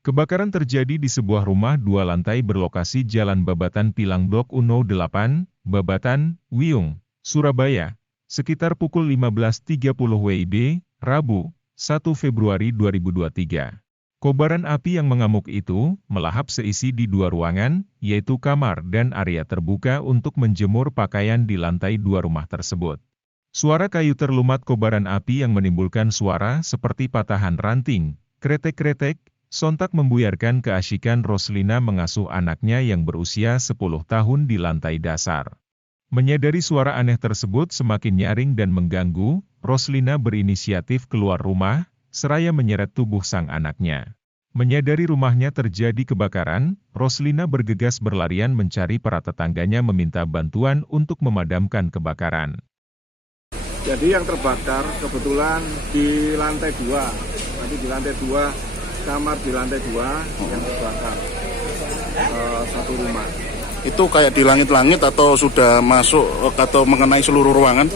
Kebakaran terjadi di sebuah rumah 2 lantai berlokasi Jalan Babatan Pilang Blok Uno 8, Babatan, Wiyung, Surabaya, sekitar pukul 15.30 WIB, Rabu, 1 Februari 2023. Kobaran api yang mengamuk itu melahap seisi di 2 ruangan, yaitu kamar dan area terbuka untuk menjemur pakaian di lantai 2 rumah tersebut. Suara kayu terlumat kobaran api yang menimbulkan suara seperti patahan ranting, kretek-kretek, sontak membuyarkan keasyikan Roslina mengasuh anaknya yang berusia 10 tahun di lantai dasar. Menyadari suara aneh tersebut semakin nyaring dan mengganggu, Roslina berinisiatif keluar rumah, seraya menyeret tubuh sang anaknya. Menyadari rumahnya terjadi kebakaran, Roslina bergegas berlarian mencari para tetangganya meminta bantuan untuk memadamkan kebakaran. Jadi yang terbakar kebetulan di lantai 2, nanti di lantai 2, kamar di lantai 2 yang terbakar, satu rumah. Itu kayak di langit-langit atau sudah masuk atau mengenai seluruh ruangan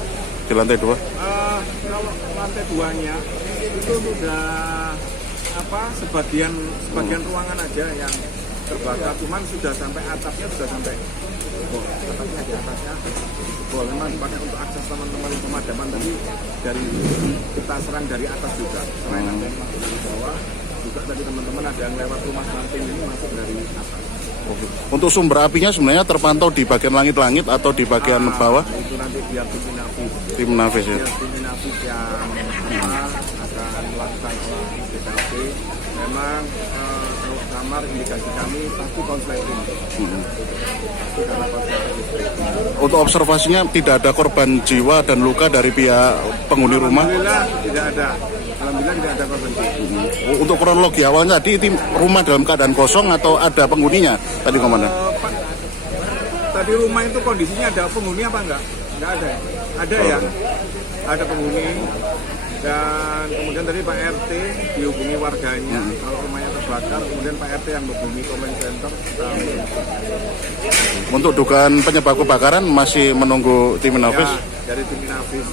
di lantai 2? Kalau lantai 2-nya itu sudah sebagian ruangan aja yang terbakar, cuman sudah sampai atapnya atapnya di atasnya memang dipakai untuk akses teman-teman pemadaman tadi, dari kita serang dari atas juga, selain ada yang masuk dari bawah juga tadi teman-teman ada yang lewat rumah samping ini masuk dari atas. Untuk sumber apinya sebenarnya terpantau di bagian langit-langit atau di bagian bawah? Itu nanti biar tim Nafis ya. Tim Nafis yang akan melakukan olah TKP. Memang kalau kamar indikasi kami pasti konsleting. Untuk observasinya tidak ada korban jiwa dan luka dari pihak penghuni rumah? Alhamdulillah tidak ada. Alhamdulillah tidak ada korban jiwa. Untuk kronologi awalnya tadi rumah dalam keadaan kosong atau ada penghuninya tadi komandan? Pak, tadi rumah itu kondisinya ada penghuni apa enggak? Enggak ada. Ada ya? Ada penghuni. Dan kemudian tadi Pak RT dihubungi warganya kalau rumahnya terbakar, kemudian Pak RT yang menghubungi comment center. Untuk dugaan penyebab kebakaran masih menunggu tim Nafis? Ya, dari tim Nafis.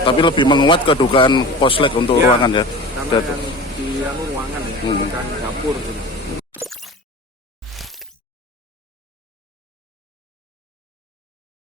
Tapi lebih menguat ke dugaan koslek untuk ruangan ya? Karena yang di ruangan ya, bukan dapur.